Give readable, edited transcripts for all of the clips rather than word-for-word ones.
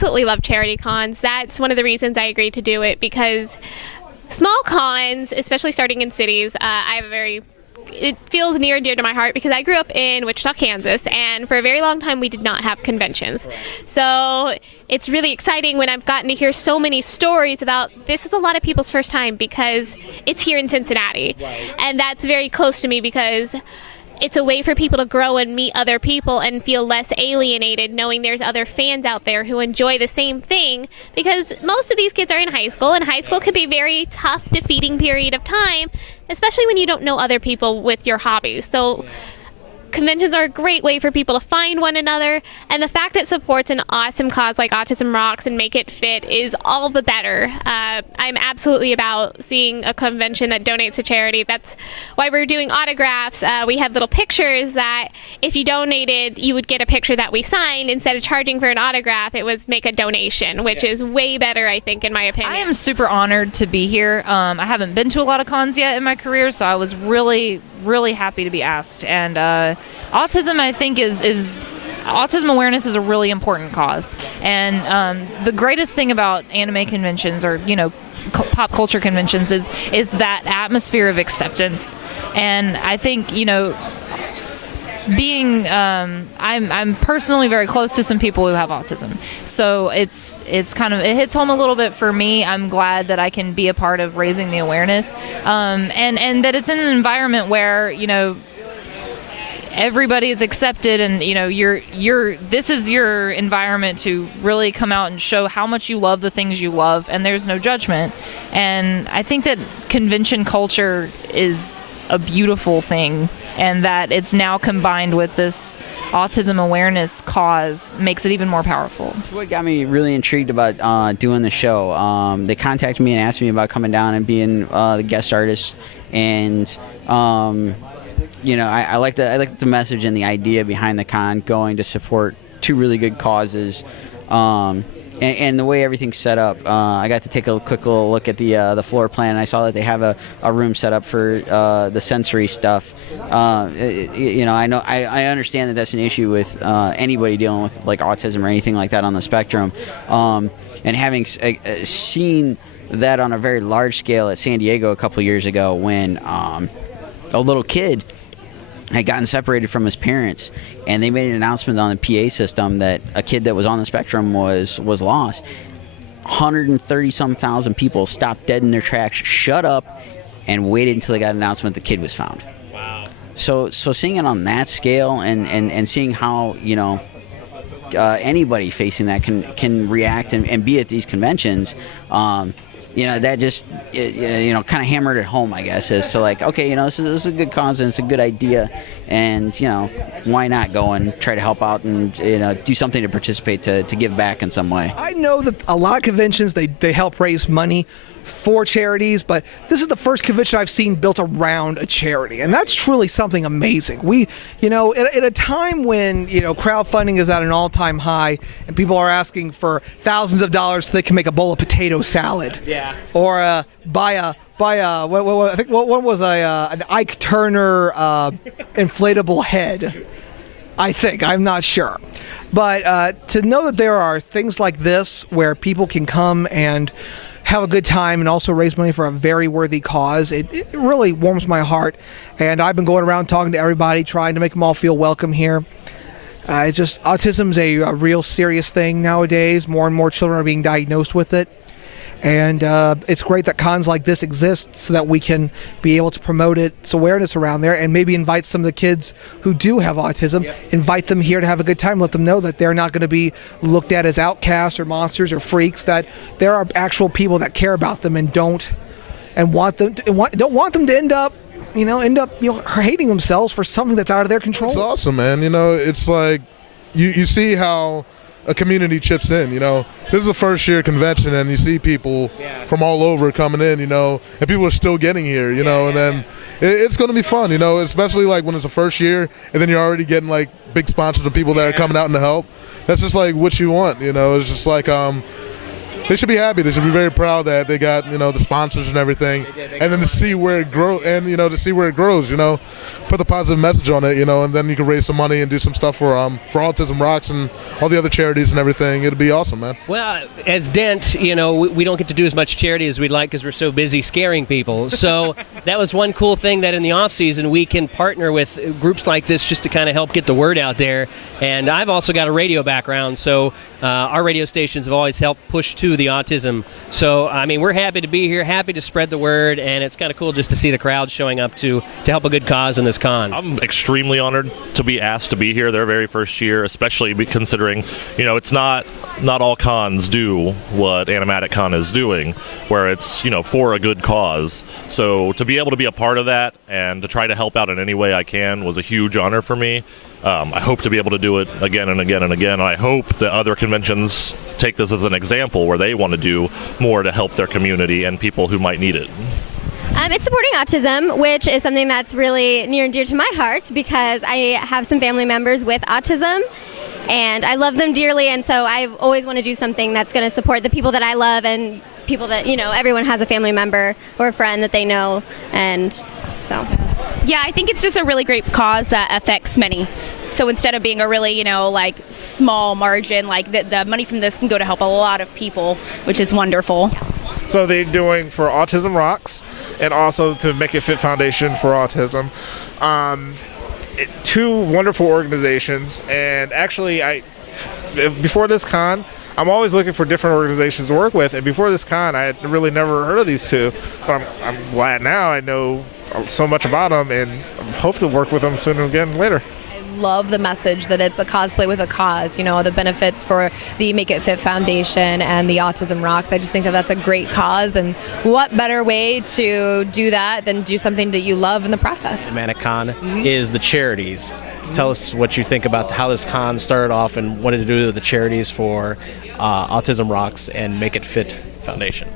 absolutely love charity cons. That's one of the reasons I agreed to do it, because small cons, especially starting in cities, it feels near and dear to my heart because I grew up in Wichita, Kansas, and for a very long time we did not have conventions. So it's really exciting when I've gotten to hear so many stories about this is a lot of people's first time because it's here in Cincinnati. And that's very close to me because it's a way for people to grow and meet other people and feel less alienated knowing there's other fans out there who enjoy the same thing, because most of these kids are in high school, and high school can be a very tough, defeating period of time, especially when you don't know other people with your hobbies. So conventions are a great way for people to find one another, and the fact it supports an awesome cause like Autism Rocks and Make It Fit is all the better. I'm absolutely about seeing a convention that donates to charity. That's why we're doing autographs. We have little pictures that if you donated, you would get a picture that we signed. Instead of charging for an autograph, it was make a donation, which is way better, I think, in my opinion. I am super honored to be here. I haven't been to a lot of cons yet in my career, so I was really happy to be asked. And autism, I think, is autism awareness is a really important cause. And the greatest thing about anime conventions, or pop culture conventions, is that atmosphere of acceptance. And I think being I'm personally very close to some people who have autism, so it's kind of, it hits home a little bit for me. I'm glad that I can be a part of raising the awareness, and that it's in an environment where everybody is accepted, and this is your environment to really come out and show how much you love the things you love, and there's no judgment. And I think that convention culture is a beautiful thing, and that it's now combined with this autism awareness cause makes it even more powerful. What got me really intrigued about doing the show, they contacted me and asked me about coming down and being the guest artist, and I like the message and the idea behind the con, going to support two really good causes. And the way everything's set up, I got to take a quick little look at the floor plan. And I saw that they have a room set up for the sensory stuff. I understand that that's an issue with anybody dealing with like autism or anything like that on the spectrum. And having seen that on a very large scale at San Diego a couple years ago, when a little kid had gotten separated from his parents, and they made an announcement on the PA system that a kid that was on the spectrum was lost. 130-some thousand people stopped dead in their tracks, shut up, and waited until they got an announcement the kid was found. Wow. So seeing it on that scale, and seeing how anybody facing that can react and be at these conventions, that just kind of hammered it home, I guess, as to like, okay, this is a good cause and it's a good idea, and why not go and try to help out and do something to participate, to give back in some way. I know that a lot of conventions they help raise money for charities, but this is the first convention I've seen built around a charity, and that's truly something amazing. We, at a time when crowdfunding is at an all-time high, and people are asking for thousands of dollars so they can make a bowl of potato salad, or buy a I think what was an Ike Turner inflatable head. I'm not sure. But to know that there are things like this where people can come and have a good time and also raise money for a very worthy cause, it really warms my heart. And I've been going around talking to everybody, trying to make them all feel welcome here. It's just, autism is a real serious thing nowadays. More and more children are being diagnosed with it. And it's great that cons like this exist so that we can be able to promote its awareness around there, and maybe invite some of the kids who do have autism, invite them here to have a good time, let them know that they're not going to be looked at as outcasts or monsters or freaks, that there are actual people that care about them and don't want them to end up hating themselves for something that's out of their control. It's awesome, man. It's like you see how a community chips in. This is a first year convention, and you see people from all over coming in, and people are still getting here, and then it's going to be fun, especially like when it's a first year, and then you're already getting like big sponsors of people that are coming out to help. That's just like what you want, it's just like they should be happy. They should be very proud that they got, the sponsors and everything, and then to see where it grows, and to see where it grows, put the positive message on it, and then you can raise some money and do some stuff for Autism Rocks and all the other charities and everything. It'd be awesome, man. Well, as Dent, we don't get to do as much charity as we'd like because we're so busy scaring people. So that was one cool thing, that in the off season we can partner with groups like this just to kind of help get the word out there. And I've also got a radio background, so our radio stations have always helped push to the autism. So I mean, we're happy to be here, happy to spread the word, and it's kind of cool just to see the crowd showing up to help a good cause in this con. I'm extremely honored to be asked to be here their very first year, especially considering, it's not all cons do what Animatic Con is doing, where it's, for a good cause. So to be able to be a part of that and to try to help out in any way I can was a huge honor for me. I hope to be able to do it again and again and again. I hope that other conventions take this as an example where they want to do more to help their community and people who might need it. It's supporting autism, which is something that's really near and dear to my heart because I have some family members with autism and I love them dearly, and so I always want to do something that's going to support the people that I love and people that, everyone has a family member or a friend that they know, and so. Yeah, I think it's just a really great cause that affects many. So instead of being a really, small margin, the money from this can go to help a lot of people, which is wonderful. So they're doing for Autism Rocks and also to Make It Fit Foundation for Autism. Two wonderful organizations, and actually before this con, I'm always looking for different organizations to work with, and before this con I had really never heard of these two, but I'm glad now I know so much about them and hope to work with them sooner again later. Love the message that it's a cosplay with a cause, the benefits for the Make It Fit Foundation and the Autism Rocks. I just think that that's a great cause, and what better way to do that than do something that you love in the process. Animatic Con is the charities. Tell us what you think about how this con started off and what it do with the charities for Autism Rocks and Make It Fit Foundation.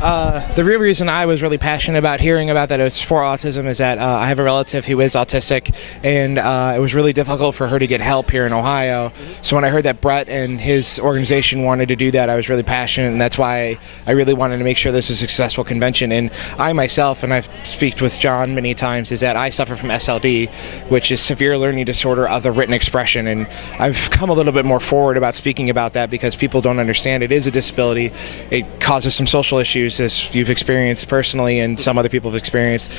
The real reason I was really passionate about hearing about that it was for autism is that I have a relative who is autistic, and it was really difficult for her to get help here in Ohio. So when I heard that Brett and his organization wanted to do that, I was really passionate, and that's why I really wanted to make sure this was a successful convention. And I myself, and I've speaked with John many times, is that I suffer from SLD, which is severe learning disorder of the written expression, and I've come a little bit more forward about speaking about that because people don't understand it is a disability. It causes some social issues, as you've experienced personally and some other people have experienced.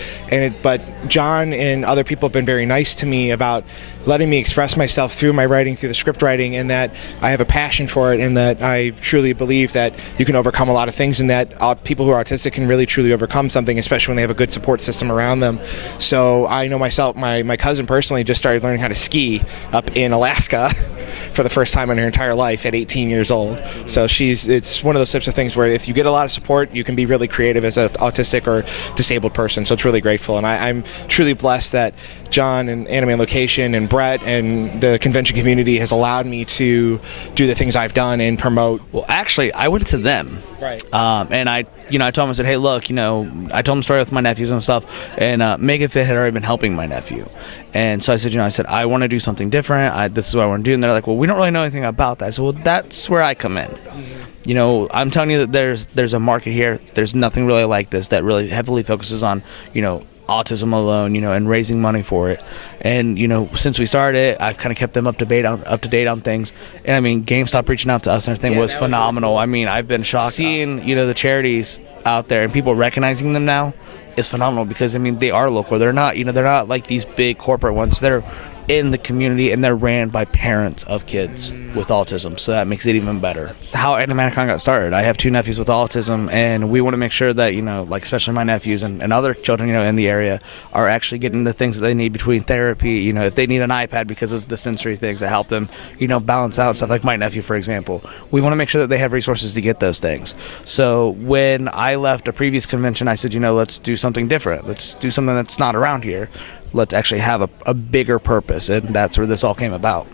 But John and other people have been very nice to me about letting me express myself through my writing, through the script writing, and that I have a passion for it, and that I truly believe that you can overcome a lot of things, and that people who are autistic can really truly overcome something, especially when they have a good support system around them. So I know myself, my cousin personally just started learning how to ski up in Alaska for the first time in her entire life at 18 years old. So it's one of those types of things where if you get a lot of support, you can be really creative as an autistic or disabled person. So it's really grateful, and I'm truly blessed that John and Anime Location and Brett and the convention community has allowed me to do the things I've done and promote. Well, actually, I went to them. Right. And I told them, I said, hey, look, I told them the story with my nephews and stuff, and Make It Fit had already been helping my nephew. And so I said, I want to do something different. This is what I want to do. And they're like, well, we don't really know anything about that. So, well, that's where I come in. Mm-hmm. I'm telling you that there's a market here. There's nothing really like this that really heavily focuses on, autism alone, and raising money for it. And since we started it, I've kind of kept them up to date on things. And I mean, GameStop reaching out to us and everything was phenomenal. I mean, I've been shocked seeing the charities out there and people recognizing them now is phenomenal, because I mean, they are local. They're not they're not like these big corporate ones. They're in the community, and they're ran by parents of kids with autism, so that makes it even better. It's how Animatic Con got started. I have two nephews with autism, and we want to make sure that especially my nephews and other children in the area are actually getting the things that they need between therapy. If they need an iPad because of the sensory things that help them balance out stuff, like my nephew, for example, we want to make sure that they have resources to get those things. So when I left a previous convention, I said, let's do something different. Let's do something that's not around here. Let's actually have a bigger purpose, and that's where this all came about.